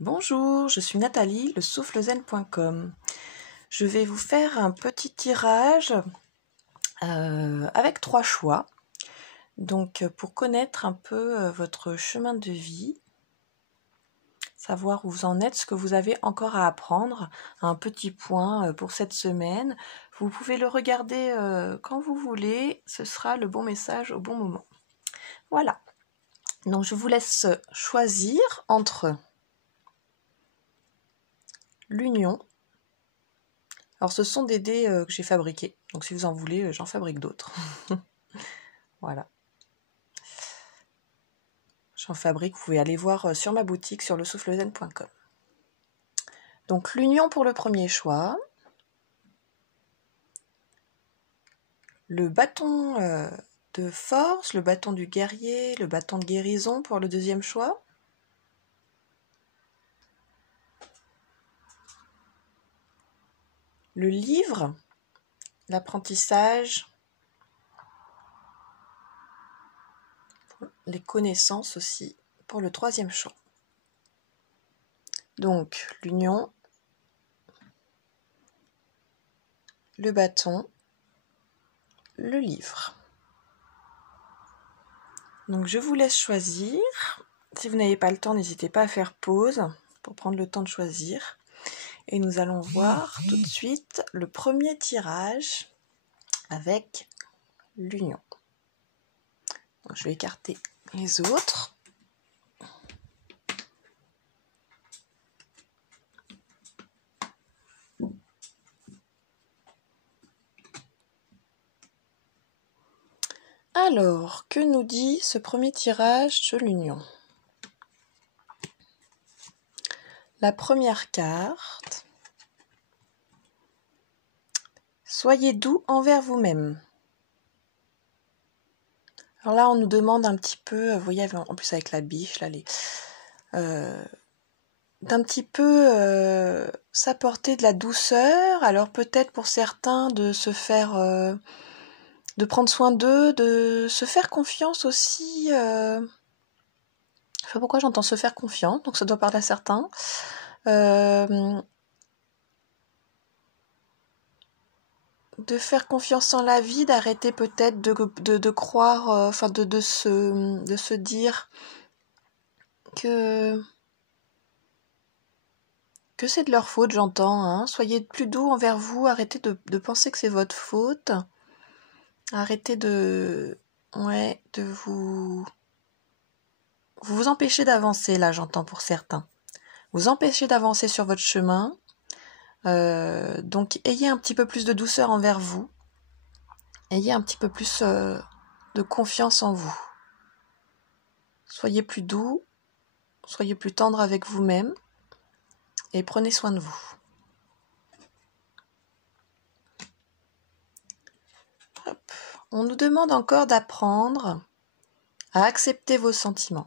Bonjour, je suis Nathalie, le soufflezen.com. Je vais vous faire un petit tirage avec 3 choix. Donc pour connaître un peu votre chemin de vie, savoir où vous en êtes, ce que vous avez encore à apprendre, un petit point pour cette semaine. Vous pouvez le regarder quand vous voulez, ce sera le bon message au bon moment. Voilà, donc je vous laisse choisir entre l'union. Alors ce sont des dés que j'ai fabriqués, donc si vous en voulez, j'en fabrique d'autres. Voilà. J'en fabrique, vous pouvez aller voir sur ma boutique sur lesoufflezen.com. Donc l'union pour le premier choix. Le bâton de force, le bâton du guerrier, le bâton de guérison pour le deuxième choix. Le livre, l'apprentissage, les connaissances aussi pour le troisième choix. Donc l'union, le bâton, le livre. Donc je vous laisse choisir. Si vous n'avez pas le temps, n'hésitez pas à faire pause pour prendre le temps de choisir. Et nous allons voir tout de suite le premier tirage avec l'union. Je vais écarter les autres. Alors, que nous dit ce premier tirage de l'union? La première carte. Soyez doux envers vous-même. Alors là, on nous demande un petit peu, vous voyez, en plus avec la biche, là, d'un petit peu s'apporter de la douceur. Alors peut-être pour certains de se faire, de prendre soin d'eux, de se faire confiance aussi. Je sais pas pourquoi j'entends se faire confiance, donc ça doit parler à certains. De faire confiance en la vie, d'arrêter peut-être de croire, enfin de se dire que c'est de leur faute, j'entends. Hein. Soyez plus doux envers vous, arrêtez de penser que c'est votre faute. Arrêtez de vous empêcher d'avancer, là, j'entends pour certains. Vous empêchez d'avancer sur votre chemin. Donc, ayez un petit peu plus de douceur envers vous. Ayez un petit peu plus de confiance en vous. Soyez plus doux, soyez plus tendre avec vous-même et prenez soin de vous. Hop. On nous demande encore d'apprendre à accepter vos sentiments.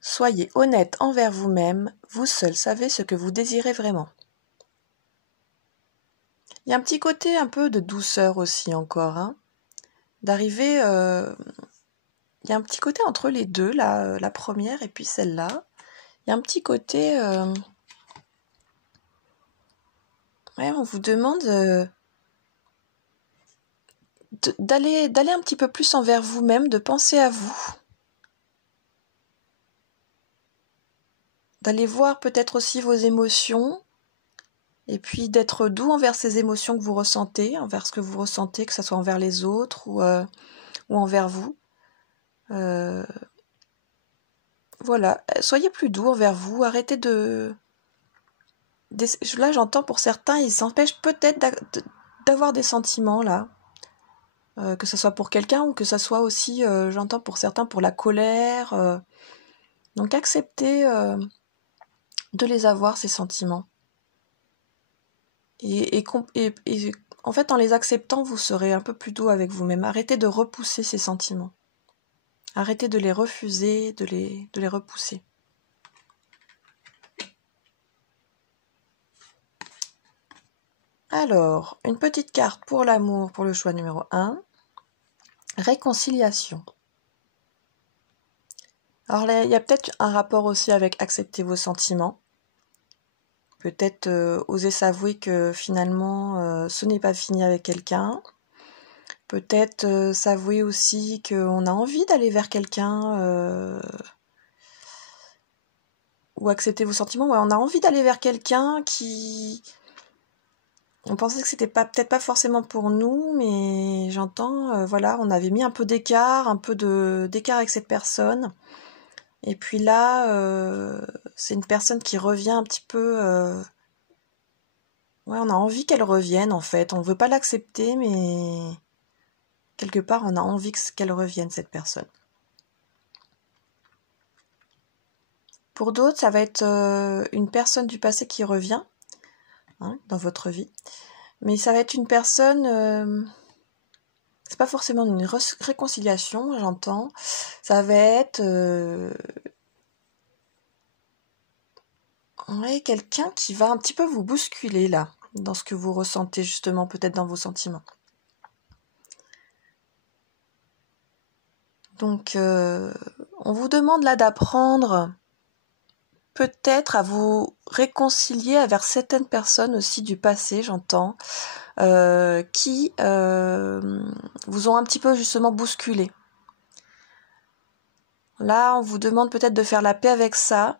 Soyez honnête envers vous-même, vous seul savez ce que vous désirez vraiment. Il y a un petit côté un peu de douceur aussi encore, hein, d'arriver... il y a un petit côté entre les deux, la première et puis celle-là. Il y a un petit côté... on vous demande d'aller un petit peu plus envers vous-même, de penser à vous. D'aller voir peut-être aussi vos émotions, et puis d'être doux envers ces émotions que vous ressentez, envers ce que vous ressentez, que ce soit envers les autres ou envers vous. Voilà, soyez plus doux envers vous, arrêtez là j'entends pour certains, ils s'empêchent peut-être d'avoir des sentiments là, que ce soit pour quelqu'un ou que ce soit aussi, j'entends pour certains, pour la colère. Donc acceptez de les avoir, ces sentiments. Et en fait, en les acceptant, vous serez un peu plus doux avec vous-même. Arrêtez de repousser ces sentiments. Arrêtez de les refuser, de les repousser. Alors, une petite carte pour l'amour, pour le choix numéro 1. Réconciliation. Alors là, il y a peut-être un rapport aussi avec accepter vos sentiments. Peut-être oser s'avouer que finalement, ce n'est pas fini avec quelqu'un. Peut-être s'avouer aussi qu'on a envie d'aller vers quelqu'un, ou accepter vos sentiments. Ouais, on a envie d'aller vers quelqu'un qui... On pensait que c'était peut-être pas forcément pour nous, mais j'entends, voilà, on avait mis un peu d'écart, d'écart avec cette personne. Et puis là, c'est une personne qui revient un petit peu... Ouais, on a envie qu'elle revienne en fait. On ne veut pas l'accepter, mais quelque part, on a envie qu'elle revienne, cette personne. Pour d'autres, ça va être une personne du passé qui revient, hein, dans votre vie. Mais ça va être une personne... c'est pas forcément une réconciliation, j'entends. Ça va être ouais, quelqu'un qui va un petit peu vous bousculer là, dans ce que vous ressentez justement, peut-être dans vos sentiments. Donc, on vous demande là d'apprendre peut-être à vous réconcilier avec certaines personnes aussi du passé, j'entends, qui vous ont un petit peu justement bousculé. Là, on vous demande peut-être de faire la paix avec ça,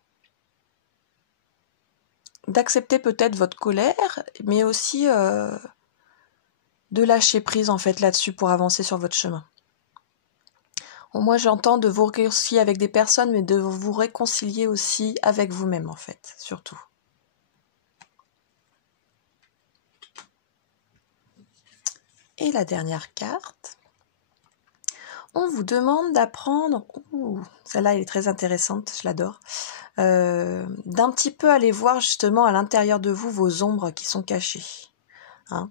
d'accepter peut-être votre colère, mais aussi de lâcher prise en fait là-dessus pour avancer sur votre chemin. Moi, j'entends de vous réconcilier avec des personnes, mais de vous réconcilier aussi avec vous-même en fait, surtout. Et la dernière carte, on vous demande d'apprendre, celle-là elle est très intéressante, je l'adore, d'un petit peu aller voir justement à l'intérieur de vous vos ombres qui sont cachées. Hein.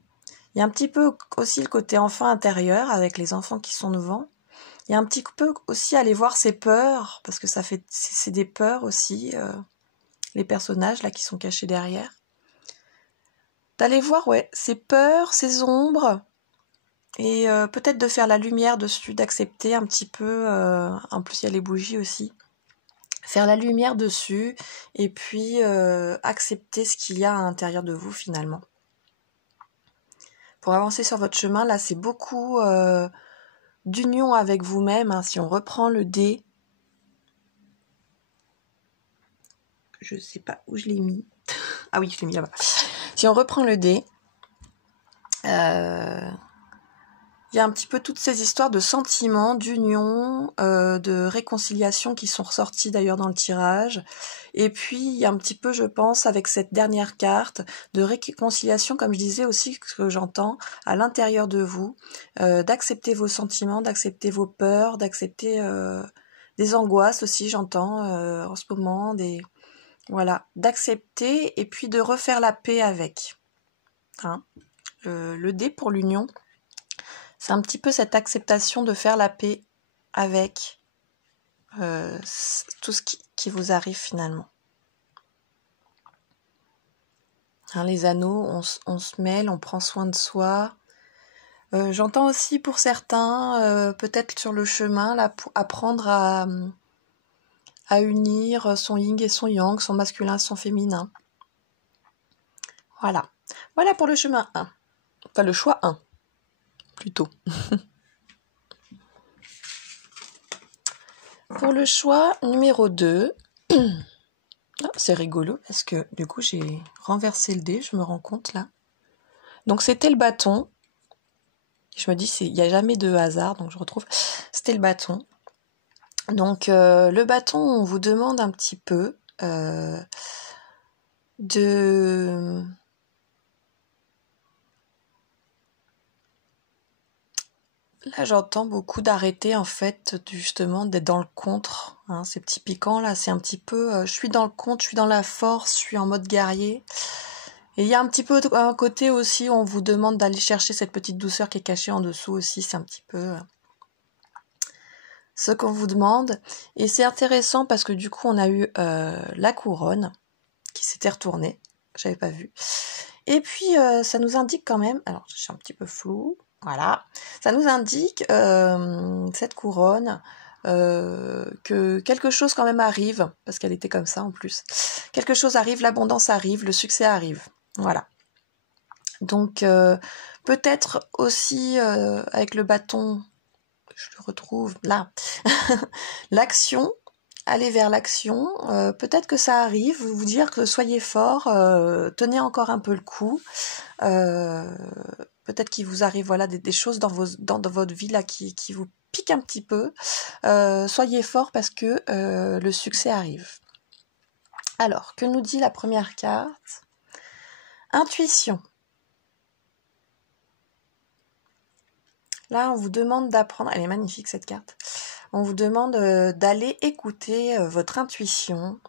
Il y a un petit peu aussi le côté enfant intérieur avec les enfants qui sont devant. Il y a un petit peu aussi aller voir ses peurs, parce que c'est des peurs aussi, les personnages là qui sont cachés derrière. D'aller voir, ouais, ses peurs, ses ombres, et peut-être de faire la lumière dessus, d'accepter un petit peu, en plus il y a les bougies aussi, faire la lumière dessus, et puis accepter ce qu'il y a à l'intérieur de vous finalement. Pour avancer sur votre chemin, là c'est beaucoup d'union avec vous-même, hein. Si on reprend le dé, je sais pas où je l'ai mis, ah oui je l'ai mis là-bas. Si on reprend le dé, il y a un petit peu toutes ces histoires de sentiments, d'union, de réconciliation qui sont ressorties d'ailleurs dans le tirage. Et puis, il y a un petit peu, je pense, avec cette dernière carte, de réconciliation, comme je disais aussi, ce que j'entends, à l'intérieur de vous, d'accepter vos sentiments, d'accepter vos peurs, d'accepter des angoisses aussi, j'entends, en ce moment, voilà, d'accepter et puis de refaire la paix avec. Hein. Le dé pour l'union. C'est un petit peu cette acceptation de faire la paix avec tout ce qui vous arrive finalement. Hein, les anneaux, on se mêle, on prend soin de soi. J'entends aussi pour certains, peut-être sur le chemin, là, pour apprendre à unir son yin et son yang, son masculin et son féminin. Voilà. Voilà pour le chemin 1. Enfin, le choix 1, plutôt. Pour le choix numéro 2, c'est rigolo parce que du coup j'ai renversé le dé, je me rends compte là. Donc c'était le bâton. Je me dis il n'y a jamais de hasard, donc je retrouve. C'était le bâton. Donc le bâton, on vous demande un petit peu de... Là, j'entends beaucoup d'arrêter, en fait, justement, d'être dans le contre. Hein, ces petits piquants, là, c'est un petit peu... je suis dans le contre, je suis dans la force, je suis en mode guerrier. Et il y a un petit peu un côté aussi où on vous demande d'aller chercher cette petite douceur qui est cachée en dessous aussi. C'est un petit peu ce qu'on vous demande. Et c'est intéressant parce que du coup, on a eu la couronne qui s'était retournée. J'avais pas vu. Et puis, ça nous indique quand même... Alors, je suis un petit peu flou. Voilà. Ça nous indique cette couronne que quelque chose quand même arrive, parce qu'elle était comme ça en plus. Quelque chose arrive, l'abondance arrive, le succès arrive. Voilà. Donc peut-être aussi avec le bâton, je le retrouve là, l'action, aller vers l'action, peut-être que ça arrive, vous dire que soyez fort, tenez encore un peu le coup, peut-être qu'il vous arrive voilà des choses dans votre vie là qui vous piquent un petit peu, soyez fort parce que le succès arrive. Alors, que nous dit la première carte? Intuition. Là, on vous demande d'apprendre, elle est magnifique cette carte, on vous demande d'aller écouter votre intuition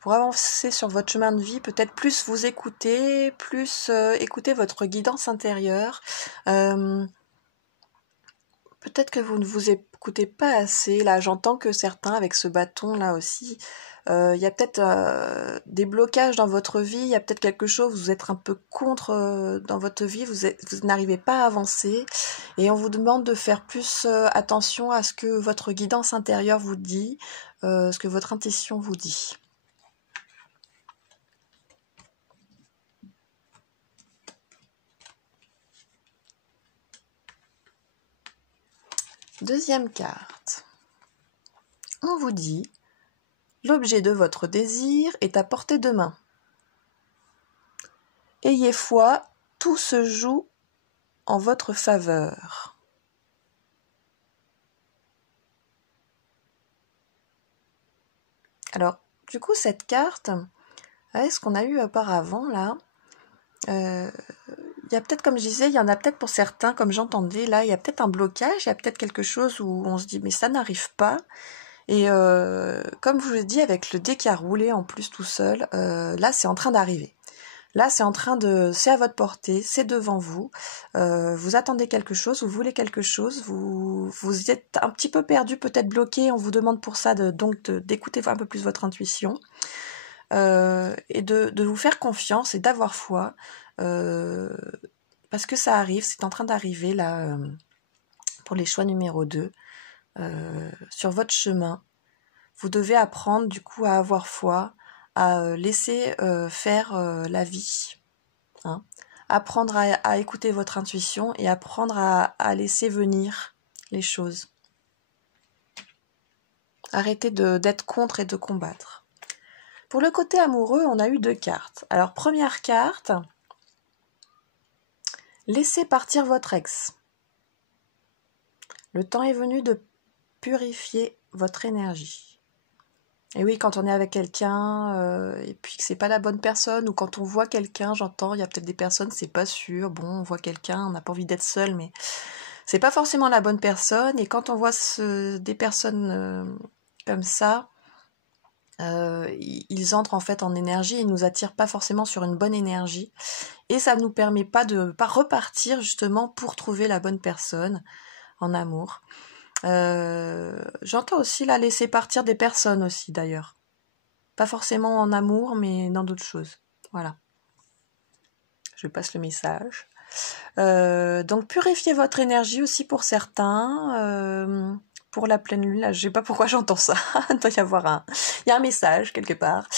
pour avancer sur votre chemin de vie, peut-être plus vous écouter, plus écouter votre guidance intérieure. Peut-être que vous ne vous écoutez pas assez. Là, j'entends que certains, avec ce bâton là aussi, il y a peut-être des blocages dans votre vie, il y a peut-être quelque chose, vous êtes un peu contre dans votre vie, vous n'arrivez pas à avancer, et on vous demande de faire plus attention à ce que votre guidance intérieure vous dit, ce que votre intuition vous dit. Deuxième carte. On vous dit: l'objet de votre désir est à portée de main. Ayez foi, tout se joue en votre faveur. Alors, du coup, cette carte, avec ce qu'on a eu auparavant, là, il y a peut-être, comme je disais, il y en a peut-être pour certains, comme j'entendais, là, il y a peut-être un blocage, il y a peut-être quelque chose où on se dit, mais ça n'arrive pas. Et comme je vous l'ai dit, avec le dé qui a roulé en plus tout seul, là, c'est en train d'arriver. Là, c'est à votre portée, c'est devant vous. Vous attendez quelque chose, vous voulez quelque chose, vous êtes un petit peu perdu, peut-être bloqué. On vous demande pour ça d'écouter un peu plus votre intuition et de vous faire confiance et d'avoir foi, parce que ça arrive, c'est en train d'arriver là pour les choix numéro 2 sur votre chemin. Vous devez apprendre du coup à avoir foi, à laisser faire la vie. Hein. Apprendre à écouter votre intuition et apprendre à laisser venir les choses. Arrêtez d'être contre et de combattre. Pour le côté amoureux, on a eu 2 cartes. Alors, première carte, laissez partir votre ex. Le temps est venu de purifier votre énergie. Et oui, quand on est avec quelqu'un et puis que c'est pas la bonne personne, ou quand on voit quelqu'un, j'entends, il y a peut-être des personnes, c'est pas sûr, bon, on voit quelqu'un, on n'a pas envie d'être seul, mais c'est pas forcément la bonne personne, et quand on voit des personnes comme ça, ils entrent en fait en énergie, ils nous attirent pas forcément sur une bonne énergie, et ça ne nous permet pas de pas repartir justement pour trouver la bonne personne en amour. J'entends aussi la laisser partir des personnes aussi d'ailleurs. Pas forcément en amour, mais dans d'autres choses. Voilà. Je passe le message. Donc purifiez votre énergie aussi pour certains. Pour la pleine lune, là, je sais pas pourquoi j'entends ça. Il doit y avoir il y a un message quelque part.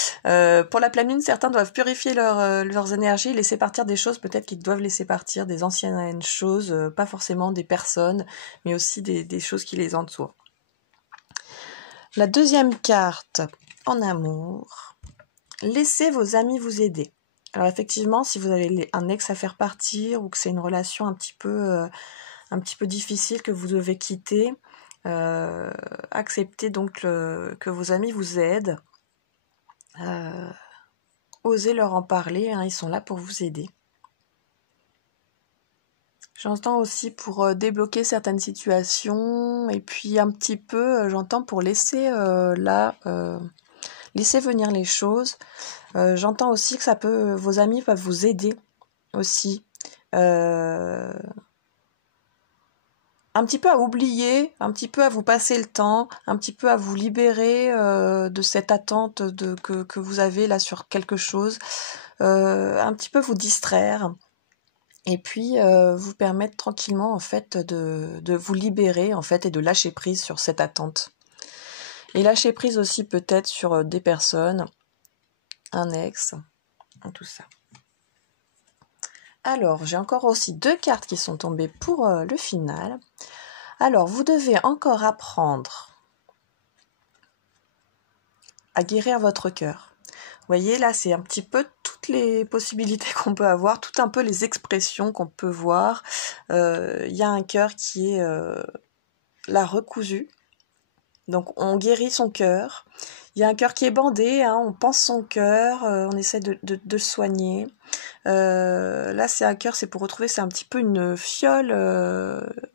Pour la pleine lune, certains doivent purifier leurs énergies, laisser partir des choses peut-être qu'ils doivent laisser partir, des anciennes choses, pas forcément des personnes, mais aussi des choses qui les entourent. La deuxième carte en amour, laissez vos amis vous aider. Alors effectivement, si vous avez un ex à faire partir ou que c'est une relation un petit peu difficile que vous devez quitter, acceptez donc que vos amis vous aident. Osez leur en parler, hein, ils sont là pour vous aider. J'entends aussi pour débloquer certaines situations, et puis un petit peu, j'entends pour laisser laisser venir les choses. J'entends aussi que vos amis peuvent vous aider aussi. Un petit peu à oublier, un petit peu à vous passer le temps, un petit peu à vous libérer de cette attente que vous avez là sur quelque chose, un petit peu vous distraire, et puis vous permettre tranquillement en fait de vous libérer en fait et de lâcher prise sur cette attente. Et lâcher prise aussi peut-être sur des personnes, un ex, tout ça. Alors, j'ai encore aussi 2 cartes qui sont tombées pour le final. Alors, vous devez encore apprendre à guérir votre cœur. Vous voyez, là, c'est un petit peu toutes les possibilités qu'on peut avoir, tout un peu les expressions qu'on peut voir. Il y a un cœur qui est là recousu. Donc, on guérit son cœur. Il y a un cœur qui est bandé, hein, on pense son cœur, on essaie de le soigner. Là, c'est un cœur, c'est pour retrouver, c'est un petit peu une fiole.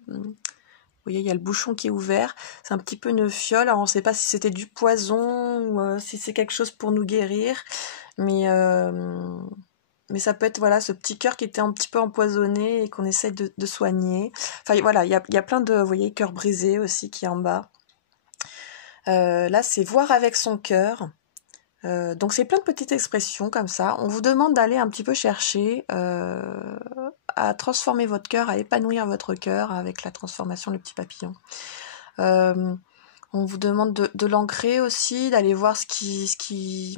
Vous voyez, il y a le bouchon qui est ouvert. C'est un petit peu une fiole. Alors, on ne sait pas si c'était du poison ou si c'est quelque chose pour nous guérir. Mais ça peut être voilà, ce petit cœur qui était un petit peu empoisonné et qu'on essaie de soigner. Enfin, voilà, il y a plein de, vous voyez, cœur brisé aussi qui est en bas. Là, c'est voir avec son cœur. Donc c'est plein de petites expressions comme ça. On vous demande d'aller un petit peu chercher à transformer votre cœur, à épanouir votre cœur avec la transformation le petit papillon. On vous demande de l'ancrer aussi, d'aller voir ce qui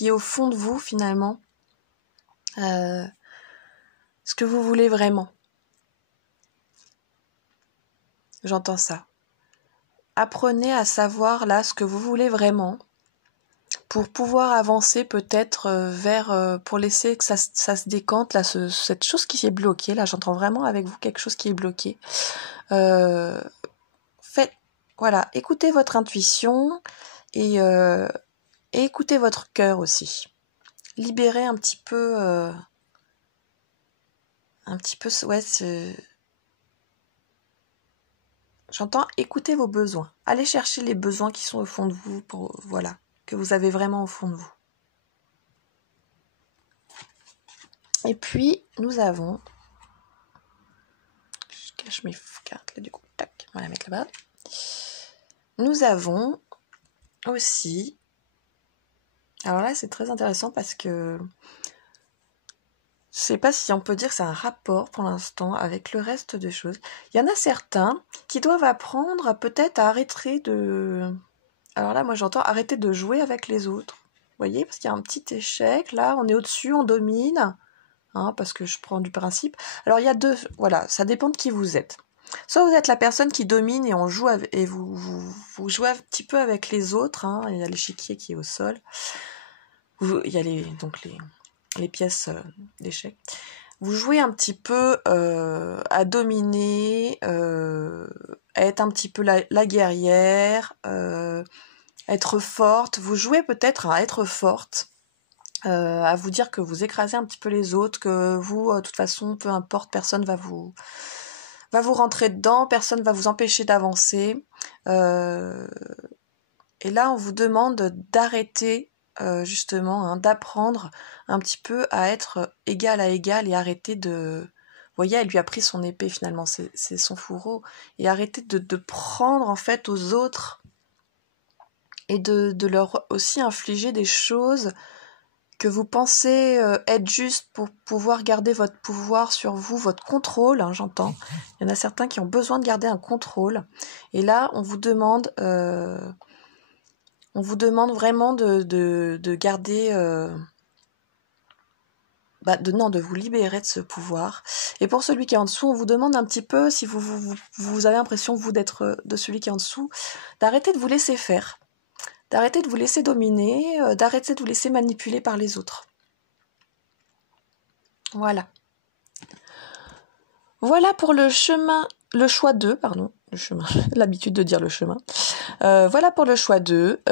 est au fond de vous finalement, ce que vous voulez vraiment. J'entends ça. Apprenez à savoir là ce que vous voulez vraiment, pour pouvoir avancer peut-être vers, pour laisser que ça se décante, là, cette chose qui est bloquée, là, j'entends vraiment avec vous quelque chose qui est bloqué. Faites, voilà, écoutez votre intuition et écoutez votre cœur aussi. Libérez un petit peu, ouais, j'entends écouter vos besoins. Allez chercher les besoins qui sont au fond de vous, voilà, que vous avez vraiment au fond de vous. Et puis, nous avons... Je cache mes cartes là du coup. Tac, on va la mettre là-bas. Nous avons aussi... Alors là, c'est très intéressant parce que... Je sais pas si on peut dire que c'est un rapport pour l'instant avec le reste des choses. Il y en a certains qui doivent apprendre peut-être à arrêter de... Alors là, moi j'entends arrêter de jouer avec les autres. Vous voyez, parce qu'il y a un petit échec. Là, on est au-dessus, on domine. Hein, parce que je prends du principe. Alors il y a deux, voilà, ça dépend de qui vous êtes. Soit vous êtes la personne qui domine et on joue et vous jouez un petit peu avec les autres. Hein, il y a l'échiquier qui est au sol. Il y a les pièces d'échecs. Vous jouez un petit peu à dominer, à être un petit peu la guerrière, être forte. Vous jouez peut-être à être forte. À vous dire que vous écrasez un petit peu les autres, que vous, de toute façon, peu importe, personne va vous rentrer dedans, personne va vous empêcher d'avancer. Et là, on vous demande d'arrêter, justement, hein, d'apprendre un petit peu à être égal à égal et arrêter de... Vous voyez, elle lui a pris son épée, finalement, c'est son fourreau. Et arrêter de prendre, en fait, aux autres et de leur aussi infliger des choses que vous pensez être juste pour pouvoir garder votre pouvoir sur vous, votre contrôle, hein, j'entends. Il y en a certains qui ont besoin de garder un contrôle. Et là, on vous demande vraiment de garder... de vous libérer de ce pouvoir. Et pour celui qui est en dessous, on vous demande un petit peu, si vous avez l'impression, vous, d'être de celui qui est en dessous, d'arrêter de vous laisser faire. D'arrêter de vous laisser dominer, d'arrêter de vous laisser manipuler par les autres. Voilà. Voilà pour le choix 2, pardon, le chemin, l'habitude de dire le chemin. Voilà pour le choix 2.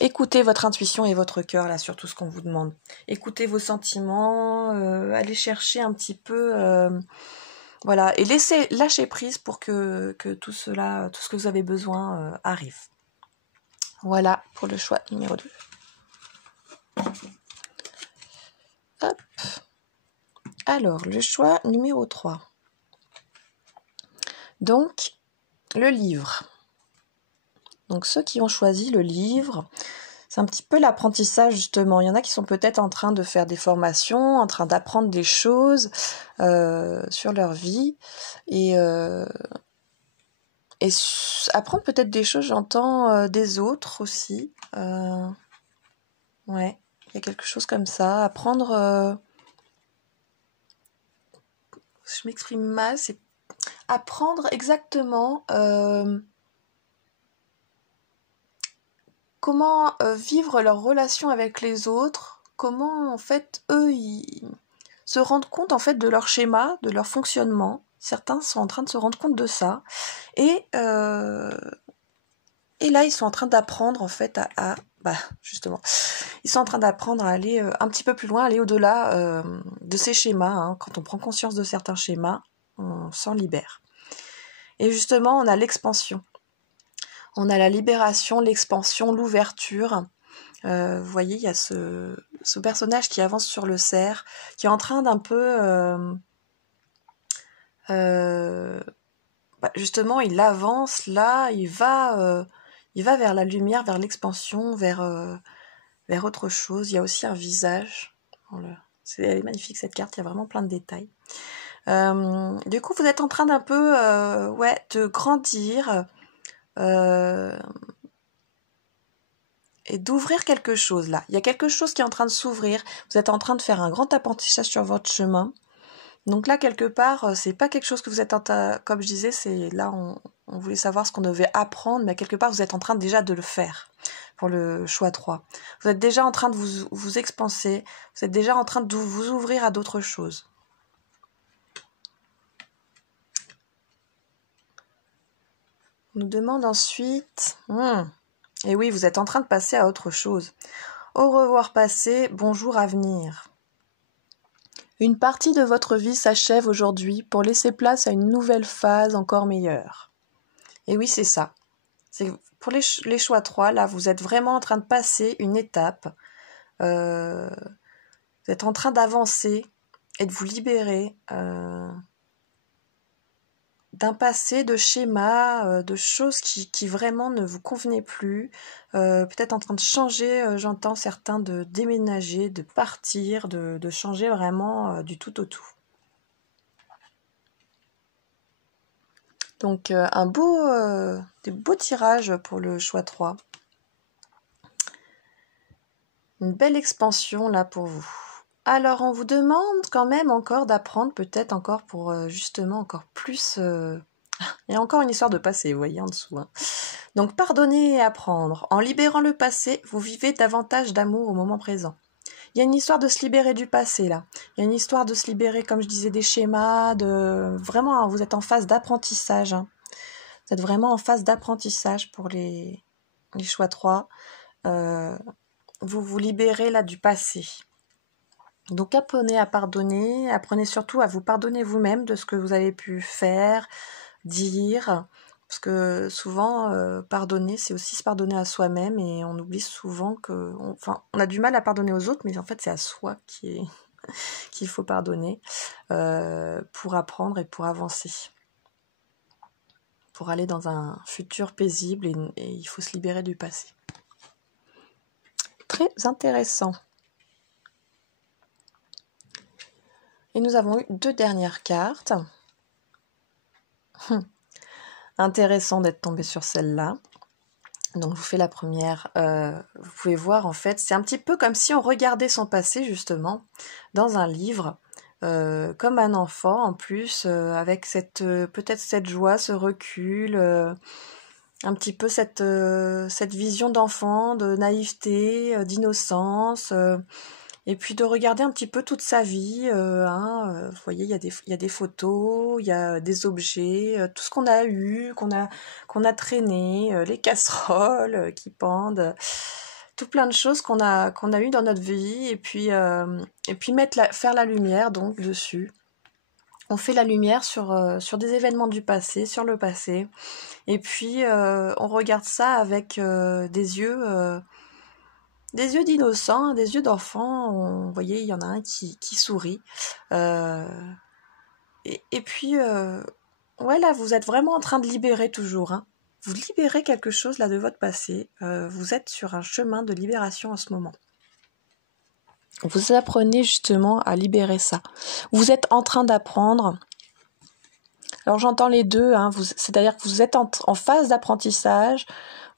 Écoutez votre intuition et votre cœur, là, sur tout ce qu'on vous demande. Écoutez vos sentiments, allez chercher un petit peu... voilà, et lâcher prise pour que tout cela, tout ce que vous avez besoin arrive. Voilà pour le choix numéro 2. Hop. Alors, le choix numéro 3. Donc, le livre. Donc, ceux qui ont choisi le livre, c'est un petit peu l'apprentissage, justement. Il y en a qui sont peut-être en train de faire des formations, en train d'apprendre des choses sur leur vie. Et Et apprendre peut-être des choses, j'entends, des autres aussi. Ouais, il y a quelque chose comme ça. Apprendre... je m'exprime mal, c'est apprendre exactement comment vivre leur relation avec les autres, comment en fait eux ils se rendent compte en fait de leur schéma, de leur fonctionnement. Certains sont en train de se rendre compte de ça et là ils sont en train d'apprendre en fait justement ils sont en train d'apprendre à aller un petit peu plus loin, aller au-delà de ces schémas. Hein. Quand on prend conscience de certains schémas, on s'en libère. Et justement, on a l'expansion. On a la libération, l'expansion, l'ouverture. Vous voyez, il y a ce personnage qui avance sur le cerf, qui est en train d'un peu... justement, il avance là, il va vers la lumière, vers l'expansion, vers autre chose. Il y a aussi un visage. Elle est magnifique cette carte, il y a vraiment plein de détails. Du coup, vous êtes en train d'un peu de grandir et d'ouvrir quelque chose là. Il y a quelque chose qui est en train de s'ouvrir. Vous êtes en train de faire un grand apprentissage sur votre chemin. Donc là, quelque part, c'est pas quelque chose que vous êtes comme je disais, c'est là on voulait savoir ce qu'on devait apprendre, mais quelque part vous êtes en train déjà de le faire pour le choix 3. Vous êtes déjà en train de vous expanser, vous êtes déjà en train de vous ouvrir à d'autres choses. On nous demande ensuite... Et oui, vous êtes en train de passer à autre chose. Au revoir passé, bonjour avenir. Une partie de votre vie s'achève aujourd'hui pour laisser place à une nouvelle phase encore meilleure. Et oui, c'est ça. C'est pour les choix 3, là, vous êtes vraiment en train de passer une étape. Vous êtes en train d'avancer et de vous libérer d'un passé, de schémas, de choses qui vraiment ne vous convenaient plus. Peut-être en train de changer, j'entends certains de déménager, de partir, de changer vraiment du tout au tout. Donc des beaux tirages pour le choix 3. Une belle expansion là pour vous. Alors on vous demande quand même encore d'apprendre, peut-être encore pour justement encore plus... Il y a encore une histoire de passé, vous voyez en dessous. Hein. Donc pardonner et apprendre. En libérant le passé, vous vivez davantage d'amour au moment présent. Il y a une histoire de se libérer du passé là. Il y a une histoire de se libérer, comme je disais, des schémas, vraiment, hein, vous êtes en phase d'apprentissage. Hein. Vous êtes vraiment en phase d'apprentissage pour les choix 3. Vous vous libérez là du passé. Donc apprenez à pardonner, apprenez surtout à vous pardonner vous-même de ce que vous avez pu faire, dire, parce que souvent pardonner c'est aussi se pardonner à soi-même et on oublie souvent on a du mal à pardonner aux autres, mais en fait c'est à soi qu'il faut pardonner pour apprendre et pour avancer, pour aller dans un futur paisible et il faut se libérer du passé. Très intéressant. Et nous avons eu 2 dernières cartes. Intéressant d'être tombé sur celle-là. Donc je vous fais la première. Vous pouvez voir en fait, c'est un petit peu comme si on regardait son passé justement dans un livre, comme un enfant en plus, avec peut-être cette joie, ce recul, un petit peu cette vision d'enfant, de naïveté, d'innocence. Et puis de regarder un petit peu toute sa vie, vous voyez, il y a des photos, il y a des objets, tout ce qu'on a eu, qu'on a traîné, les casseroles qui pendent, tout plein de choses qu'on a eu dans notre vie, et puis faire la lumière donc dessus. On fait la lumière sur des événements du passé, sur le passé, et puis on regarde ça avec des yeux d'innocents, des yeux d'enfant. Vous voyez, il y en a un qui sourit. Et puis, ouais, là, vous êtes vraiment en train de libérer toujours. Hein. Vous libérez quelque chose là de votre passé. Vous êtes sur un chemin de libération en ce moment. Vous apprenez justement à libérer ça. Vous êtes en train d'apprendre Alors j'entends les deux, hein, c'est-à-dire que vous êtes en phase d'apprentissage,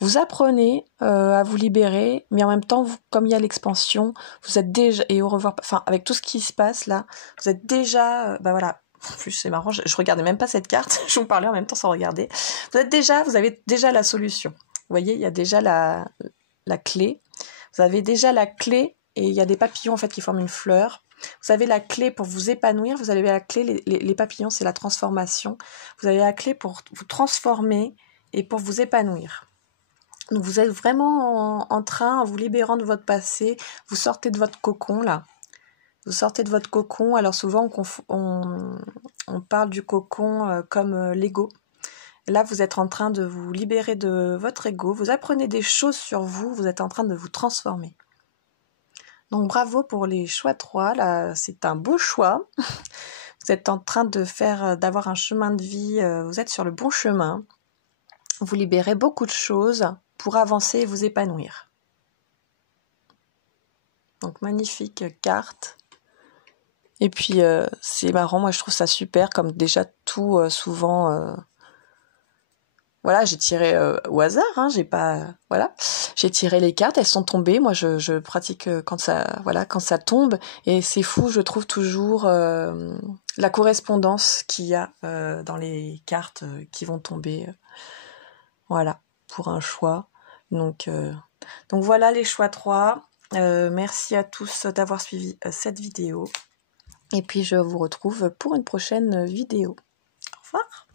vous apprenez à vous libérer, mais en même temps, comme il y a l'expansion, vous êtes déjà, et au revoir, enfin avec tout ce qui se passe là, vous êtes déjà, bah voilà, en plus c'est marrant, je regardais même pas cette carte, je vous parlais en même temps sans regarder, vous avez déjà la solution. Vous voyez, il y a déjà la clé, vous avez déjà la clé, et il y a des papillons en fait qui forment une fleur. Vous avez la clé pour vous épanouir, vous avez la clé, les papillons, c'est la transformation. Vous avez la clé pour vous transformer et pour vous épanouir. Donc vous êtes vraiment en train, en vous libérant de votre passé, vous sortez de votre cocon là. Vous sortez de votre cocon, alors souvent on parle du cocon comme l'ego. Là, vous êtes en train de vous libérer de votre ego, vous apprenez des choses sur vous, vous êtes en train de vous transformer. Donc bravo pour les choix 3, là c'est un beau choix. Vous êtes en train d'avoir un chemin de vie, vous êtes sur le bon chemin. Vous libérez beaucoup de choses pour avancer et vous épanouir. Donc magnifique carte. Et puis c'est marrant, moi je trouve ça super, comme déjà tout souvent... Voilà, j'ai tiré au hasard, hein, j'ai tiré les cartes, elles sont tombées. Moi, je pratique quand ça tombe, et c'est fou, je trouve toujours la correspondance qu'il y a dans les cartes qui vont tomber, voilà, pour un choix. Donc voilà les choix 3. Merci à tous d'avoir suivi cette vidéo, et puis je vous retrouve pour une prochaine vidéo. Au revoir.